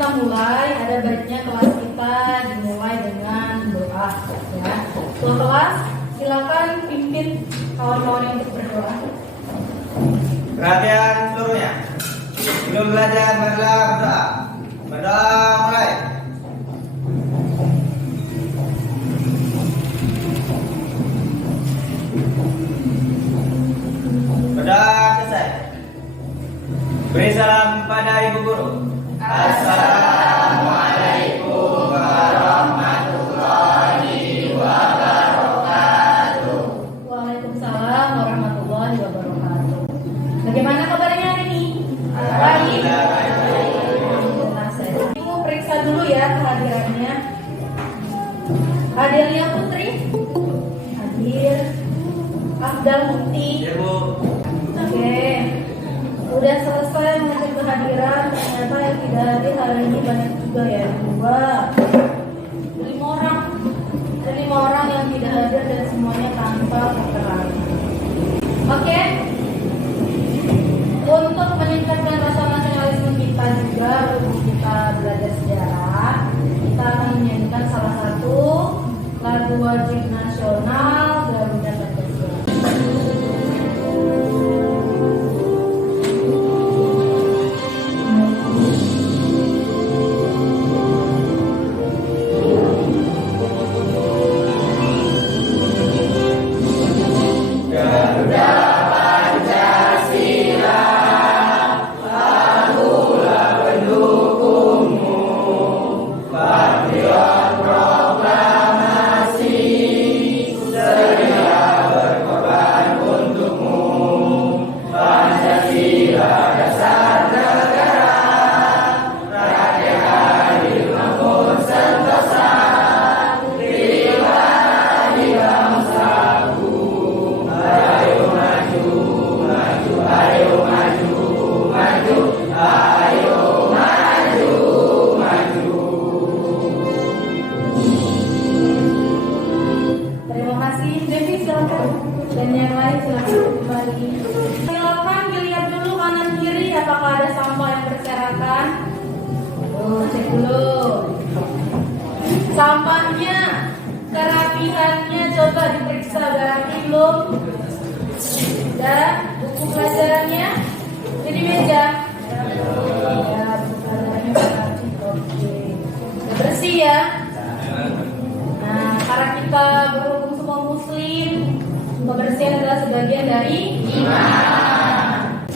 kita mulai, ada baiknya kelas kita dimulai dengan doa ya. Ketua kelas, silakan pimpin kawan-kawan yang untuk berdoa. Perhatian seluruhnya. Sebelum belajar marilah berdoa. Berdoa mulai. Berdoa selesai. Beri salam pada ibu guru. Assalamualaikum warahmatullahi wabarakatuh. Waalaikumsalam warahmatullahi wabarakatuh. Bagaimana kabarnya hari ini? Baik. Saya mau periksa dulu ya kehadirannya. Adelia Putri, hadir. Afdal Mukti. Ya, Bu. Oke. Udah selesai mengecek kehadiran. Ternyata yang tidak hadir hari ini banyak juga ya. 5 orang. Ada 5 orang yang tidak hadir dan semuanya tanpa keterangan. Oke. Untuk meningkatkan rasa nasionalisme kita juga, untuk kita belajar sejarah, kita akan menyanyikan salah satu lagu wajib nasional Garuda Pancasila. Dan yang lain silakan kembali. Silakan dilihat dulu kanan kiri apakah ada sampah yang berserakan. Cek dulu. Sampahnya, kerapihannya coba diperiksa berarti belum. Dan buku pelajarannya jadi meja. Ya, buku pelajarannya berarti oke. Bersih ya. Nah, karena kita berhubung semua muslim, kebersihan adalah sebagian dari iman.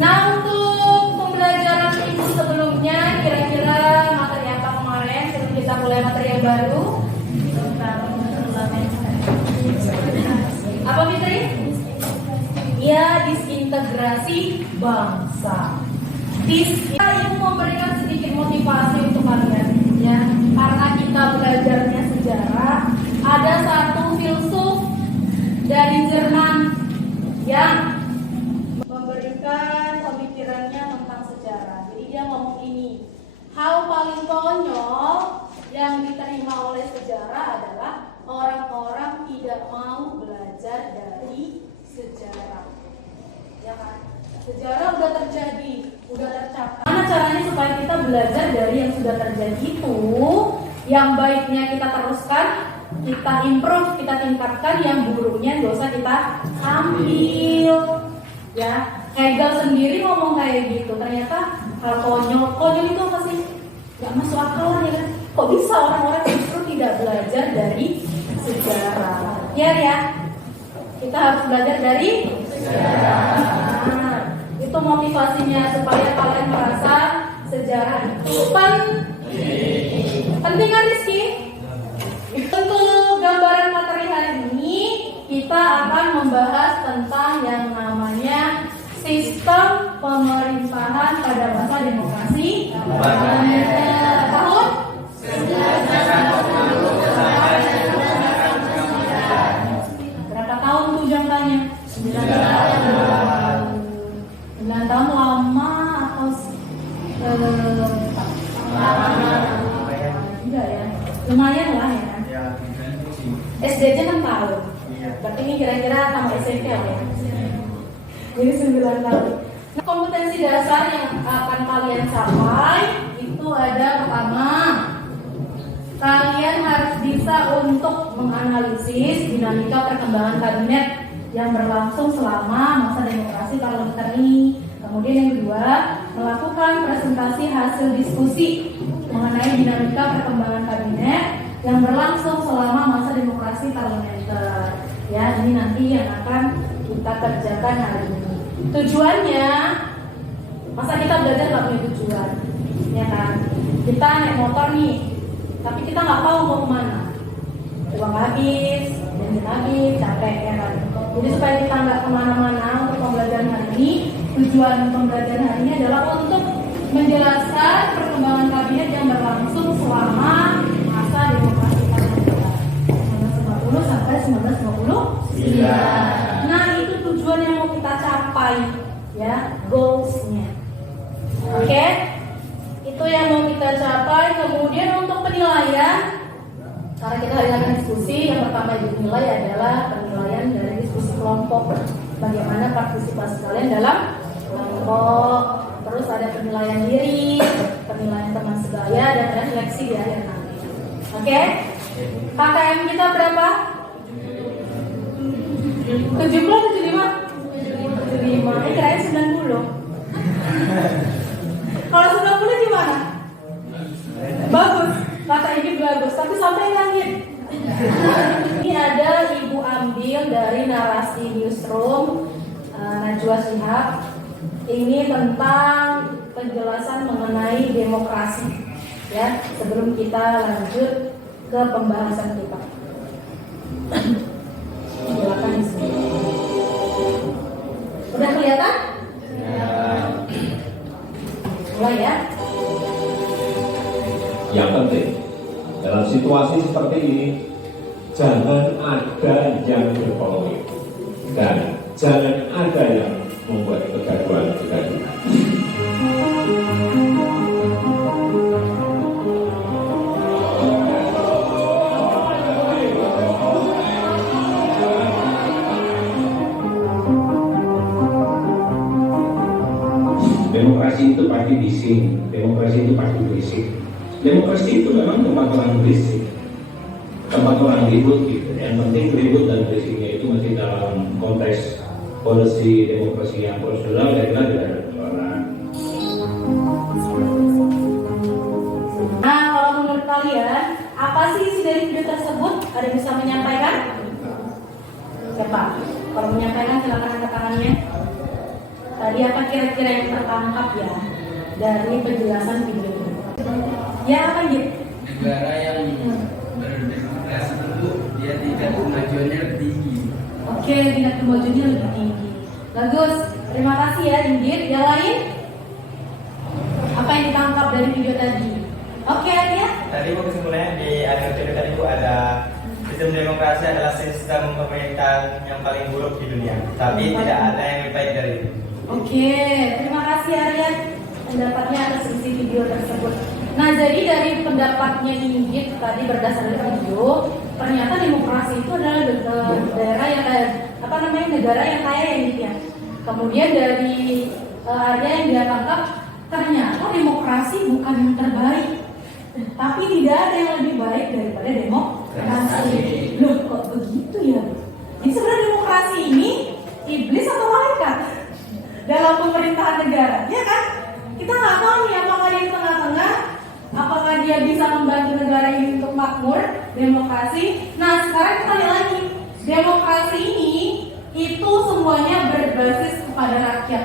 Nah, untuk pembelajaran minggu sebelumnya, kira-kira materi apa kemarin sebelum kita mulai materi yang baru? Apa Fitri? Ya, disintegrasi bangsa. Kita ibu memberikan sedikit motivasi untuk kalian ya, karena kita belajarnya sejarah. Ada satu filsuf dari Jerman yang memberikan pemikirannya tentang sejarah. Jadi dia ngomong ini, hal paling konyol yang diterima oleh sejarah adalah orang-orang tidak mau belajar dari sejarah. Ya kan? Sejarah udah terjadi, udah tercapai. Mana caranya supaya kita belajar dari yang sudah terjadi itu? Yang baiknya kita teruskan, kita improve, kita tingkatkan, yang buruknya nggak usah kita ambil. Ya, Hegel sendiri ngomong kayak gitu. Ternyata hal konyol itu apa sih? Gak masuk akal ya kan? Kok bisa orang-orang justru tidak belajar dari sejarah? Ya, kita harus belajar dari sejarah. Nah, itu motivasinya supaya kalian merasa sejarah itu penting kan Rizky? Untuk gambaran materi hari ini, kita akan membahas tentang yang namanya sistem pemerintahan pada masa demokrasi tahun 1949. Berapa tahun tuh jangkanya? 9 tahun lama atau enggak ya? Lumayan lah ya. SD aja 6 tahun. Berarti ini kira-kira tambah SMP ya. Jadi 9 tahun. Nah, kompetensi dasar yang akan kalian capai itu ada untuk menganalisis dinamika perkembangan kabinet yang berlangsung selama masa demokrasi parlementer ini. Kemudian yang kedua, melakukan presentasi hasil diskusi mengenai dinamika perkembangan kabinet yang berlangsung selama masa demokrasi parlementer. Ya, ini nanti yang akan kita kerjakan hari ini. Tujuannya, masa kita belajar nggak punya tujuan, ya kan? Kita naik motor nih, tapi kita nggak tahu mau kemana. Uang habis, bensin habis, capek, ya kan? Jadi supaya kita nggak kemana-mana untuk pembelajaran hari ini, tujuan pembelajaran hari ini adalah untuk menjelaskan perkembangan kabinet yang berlangsung selama masa demokrasi parlementer 1950 sampai 1959. Nah, itu tujuan yang mau kita capai, ya, goals-nya. Oke? Itu yang mau kita capai. Kemudian untuk penilaian, karena kita hari akan diskusi, yang pertama yang dinilai adalah penilaian dari diskusi kelompok. Bagaimana partisipasi kalian dalam kelompok. Terus ada penilaian diri, penilaian teman sebaya, dan refleksi di akhir nanti. Oke? KKM kita berapa? 70 atau 75? 75. Kirain 90. Kalau 90 gimana? Bagus. Kata ini bagus, tapi sampai langit. Ini ada Ibu ambil dari narasi newsroom Najwa Shihab. Ini tentang penjelasan mengenai demokrasi. Ya, sebelum kita lanjut ke pembahasan kita. Silakan di sini. Udah kelihatan? Ya. Mulai ya. Yang penting dalam situasi seperti ini jangan ada yang berpolemik dan jangan ada yang membuat kegaduhan. Demokrasi itu pasti bising, demokrasi itu pasti berisik. Demokrasi itu memang tempat orang berisik, tempat orang ribut gitu. Yang penting ribut dan berisiknya itu masih dalam konteks polisi demokrasi yang prosedural, saya kira tidak ada persoalan. Nah, kalau menurut kalian, apa sih isi dari video tersebut? Ada yang bisa menyampaikan? Siapa? Kalau menyampaikan silakan angkat tangannya. Tadi apa kira-kira yang tertangkap ya dari penjelasan video ini? Ya apa gitu? Negara yang berdemokrasi itu dia tingkat kemajuannya lebih tinggi. Oke, tingkat kemajuannya lebih tinggi. Bagus, terima kasih ya Indit. Yang lain? Apa yang ditangkap dari video tadi? Oke, Arya? Tadi bu kesimpulannya di akhir video tadi bu ada sistem demokrasi adalah sistem pemerintahan yang paling buruk di dunia, tapi tidak ada yang lebih baik dari itu. Oke, terima kasih Arya pendapatnya atas isi video tersebut. Nah, jadi dari pendapatnya Indit tadi berdasarkan video, ternyata demokrasi itu adalah daerah yang negara yang kaya ya Indit ya. Kemudian dari Arya yang dia tangkap, ternyata demokrasi bukan yang terbaik, tapi tidak ada yang lebih baik daripada demokrasi. Loh, kok begitu ya? Jadi sebenarnya demokrasi ini iblis atau malaikat dalam pemerintahan negara, ya kan? Kita nggak tahu nih apakah dia di tengah-tengah, apakah dia bisa membantu negara ini untuk makmur, demokrasi. Nah, sekarang kita lihat lagi, demokrasi ini itu semuanya berbasis kepada rakyat.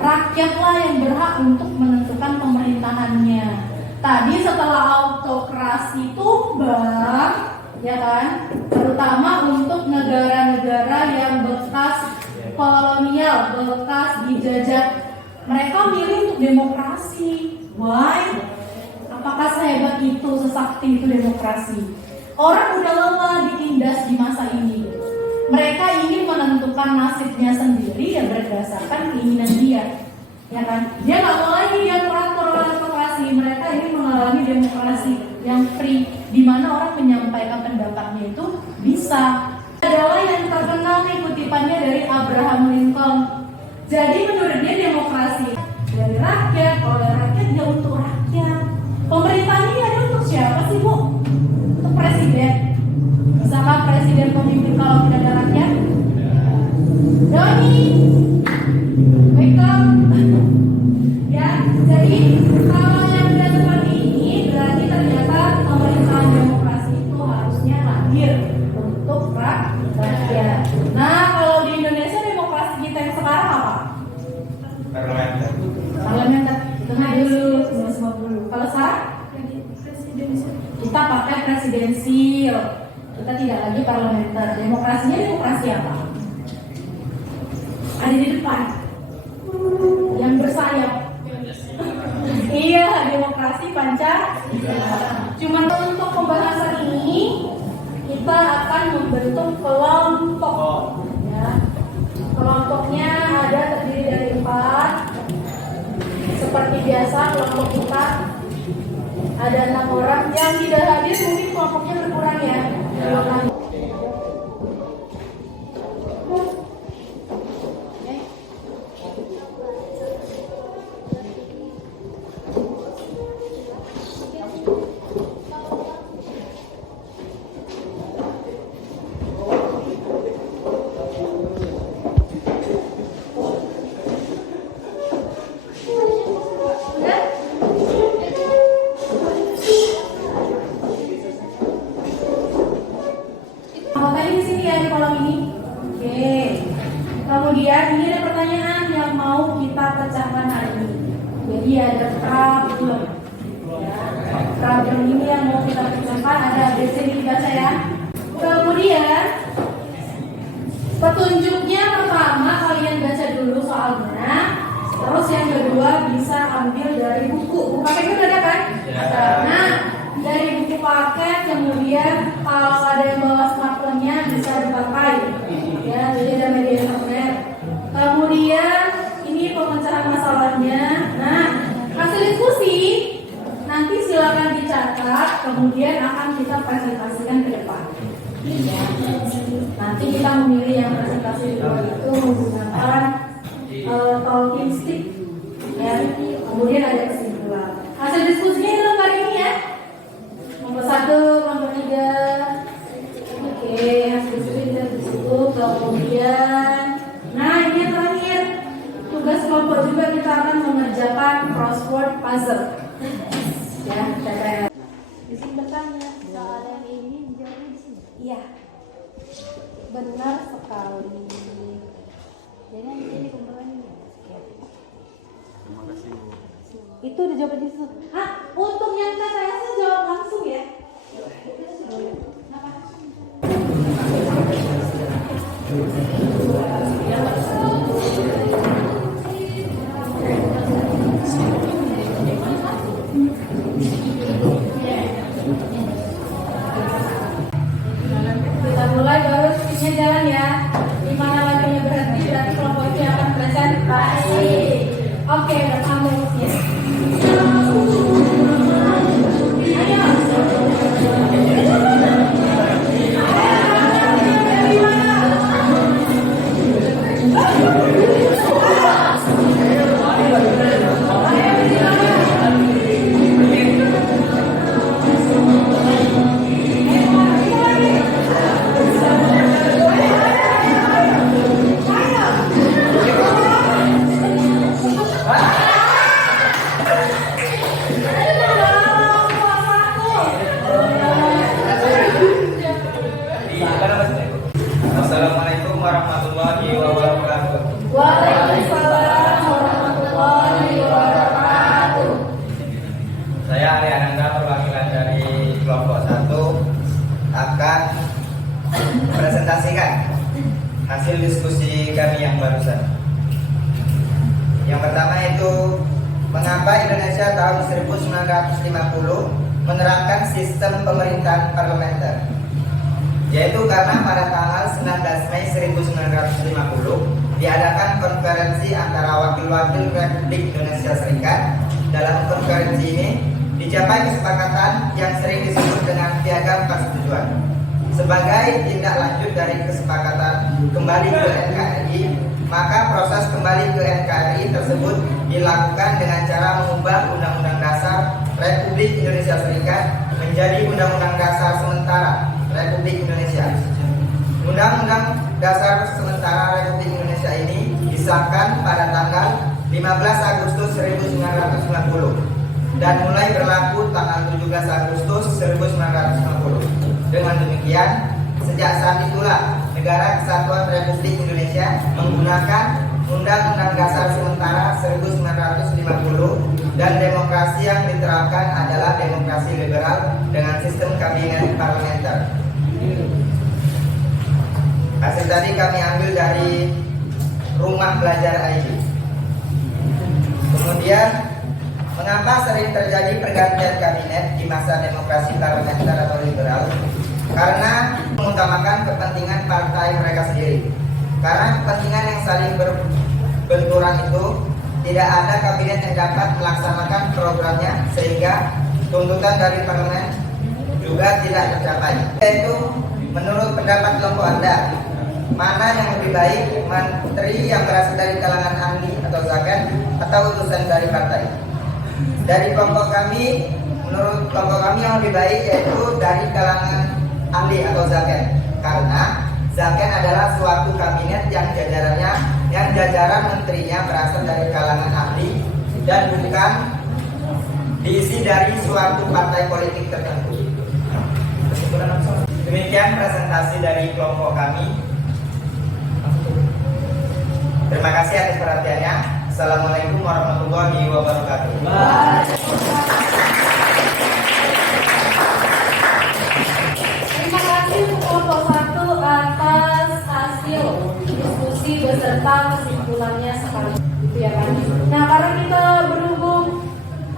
Rakyatlah yang berhak untuk menentukan pemerintahannya. Tadi setelah autokrasi tumbang, ya kan, terutama untuk negara-negara yang bekas kolonial, bekas dijajah, mereka milih untuk demokrasi. Why? Apakah sehebat itu, sesakti itu demokrasi? Orang udah lelah ditindas di masa ini. Mereka ingin menentukan nasibnya sendiri ya berdasarkan keinginan dia, ya kan? Dia nggak mau lagi yang teratur oleh demokrasi. Mereka ingin mengalami demokrasi yang free, di mana orang menyampaikan pendapatnya itu bisa. Adalah yang terkenal nih kutipannya dari Abraham Lincoln. Jadi menurut dia demokrasi dari rakyat, oleh rakyat, dia untuk rakyat. Pemerintahan ini ada untuk siapa sih Bu? Untuk presiden. pemimpin kalau tidak ada rakyat? Doni, wake up. Ya, jadi kalau yang tidak seperti ini berarti ternyata pemerintahan demokrasi itu harusnya hadir untuk rakyat. Nah, kalau di Indonesia demokrasi kita yang sekarang apa? Parlementer. Parlementer. Dengar dulu, semua dulu. Kalau sekarang kita pakai presidensil. Kita tidak lagi parlementer. Demokrasinya demokrasi apa? Ada di depan. Yang bersayap. Iya, demokrasi Pancasila. Cuman untuk pembahasan ini kita akan membentuk kelompok. Ya. Kelompoknya ada terdiri dari 4. Seperti biasa kelompok kita ada 6 orang. Yang tidak hadir mungkin kelompoknya berkurang ya. Apakah di sini ya di kolom ini? Oke. Kemudian ini ada pertanyaan yang mau kita pecahkan hari ini. Jadi ada problem. Ya. Problem ini yang mau kita pecahkan ada ABC dibaca ya. Kemudian petunjuknya pertama kalian baca dulu soalnya. Terus yang kedua bisa ambil dari buku. Buku paket itu ada kan? Nah, dari buku paket kemudian kalau ada yang bawa smartphone-nya bisa dipakai. Ya, jadi ada media internet. Kemudian ini pemecahan masalahnya. Nah, hasil diskusi nanti silakan dicatat, kemudian akan kita presentasikan ke depan. Ya. Nanti kita memilih yang presentasi kedua itu menggunakan talking stick. Ya. Kemudian ada kesimpulan. Hasil diskusinya itu kali ini ya. Nomor 1, nomor 3. Oke, hasil diskusi kita di situ. Kemudian, nah ini yang terakhir. Tugas kelompok juga kita akan mengerjakan crossword puzzle. Ya, cara. Di sini bertanya soal yang ini dijawabnya di sini. Iya. Benar sekali. Jadi di sini kumpulannya. Terima kasih. Itu udah jawab di situ. Untuk yang saya jawab langsung ya. Kita mulai baru speednya jalan ya. Di mana lagunya berhenti berarti kelompok itu yang akan presentasi. Oke, kamu ya. Assalamualaikum warahmatullahi wabarakatuh. Waalaikumsalam warahmatullahi wabarakatuh. Saya Ari Ananda, perwakilan dari kelompok 1 akan presentasikan hasil diskusi kami yang barusan. Yang pertama itu mengapa Indonesia tahun 1950 menerapkan sistem pemerintahan parlementer. Yaitu karena pada tanggal 19 Mei 1950 diadakan konferensi antara wakil-wakil Republik Indonesia Serikat. Dalam konferensi ini dicapai kesepakatan yang sering disebut dengan Piagam Persetujuan. Sebagai tindak lanjut dari kesepakatan kembali ke NKRI, maka proses kembali ke NKRI tersebut dilakukan dengan cara mengubah Undang-Undang Dasar Republik Indonesia Serikat menjadi Undang-Undang Dasar Sementara Republik Indonesia. Dasar Sementara Republik Indonesia ini disahkan pada tanggal 15 Agustus 1990 dan mulai berlaku tanggal 17 Agustus 1990. Dengan demikian, sejak saat itulah Negara Kesatuan Republik Indonesia menggunakan Undang-Undang Dasar Sementara 1950 dan demokrasi yang diterapkan adalah demokrasi liberal dengan sistem kabinet parlementer. Hasil tadi kami ambil dari Rumah Belajar ID. Kemudian, mengapa sering terjadi pergantian kabinet di masa demokrasi parlementer atau liberal? Karena mengutamakan kepentingan partai mereka sendiri. Karena kepentingan yang saling berbenturan itu, tidak ada kabinet yang dapat melaksanakan programnya sehingga tuntutan dari parlemen juga tidak tercapai. Yaitu menurut pendapat kelompok Anda, mana yang lebih baik, menteri yang berasal dari kalangan ahli atau zakat atau utusan dari partai? Dari kelompok kami, menurut kelompok kami yang lebih baik yaitu dari kalangan ahli atau zakat, karena zakat adalah suatu kabinet yang jajaran menterinya berasal dari kalangan ahli dan bukan diisi dari suatu partai politik tertentu. Demikian presentasi dari kelompok kami. Terima kasih atas perhatiannya. Assalamualaikum warahmatullahi wabarakatuh. Terima kasih untuk kelompok 1 atas hasil diskusi beserta kesimpulannya sekali, gitu ya kan? Nah, karena kita berhubung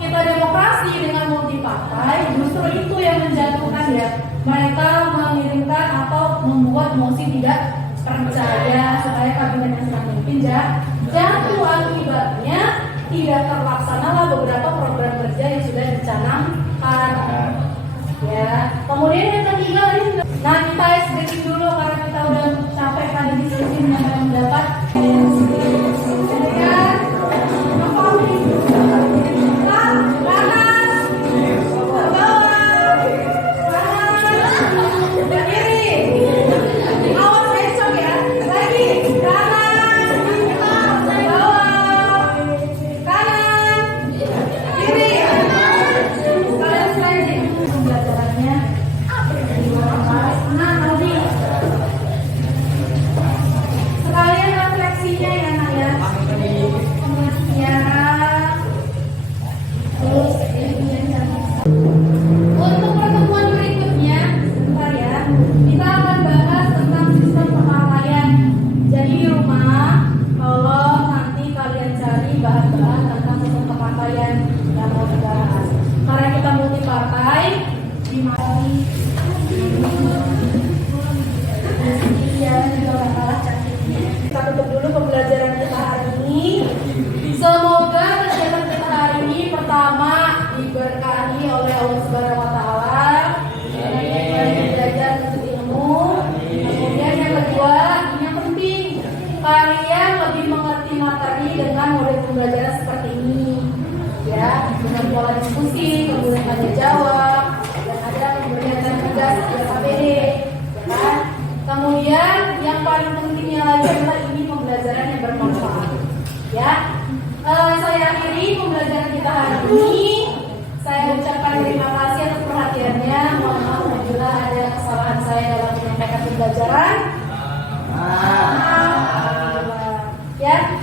kita demokrasi dengan multi partai, justru itu yang menjatuhkan ya mereka mengirimkan atau membuat mosi tidak percaya supaya kabinet yang sedang memimpin jatuh, akibatnya tidak terlaksanalah beberapa program kerja yang sudah dicanangkan. Ya, kemudian yang ketiga ini, nah kita sedikit dulu karena kita udah capek pada diskusi menyampaikan pendapat. Untuk pertemuan berikutnya, sebentar ya, kita akan bahas tentang sistem kepartaian. Jadi di rumah, kalau nanti kalian cari bahan-bahan tentang sistem kepartaian yang mau dibahas. Karena kita multi partai, di mana juga gak kalah cantiknya. Kita tutup dulu pembelajaran kita hari ini. Semoga kegiatan kita hari ini pertama diberkahi oleh Allah Subhanahu wa taala. Kalian belajar untuk ilmu. Kemudian yang kedua, ini yang penting, kalian lebih mengerti materi dengan model pembelajaran seperti ini. Ya, dengan pola diskusi, kemudian tanya jawab, dan ada pemberian tugas ABD, ya kan? Kemudian yang paling pentingnya lagi adalah ini pembelajaran yang bermanfaat. Ya, saya akhiri pembelajaran kita hari ini. Saya ucapkan terima kasih atas perhatiannya. Mohon maaf apabila ada kesalahan saya dalam menyampaikan pembelajaran. Ya.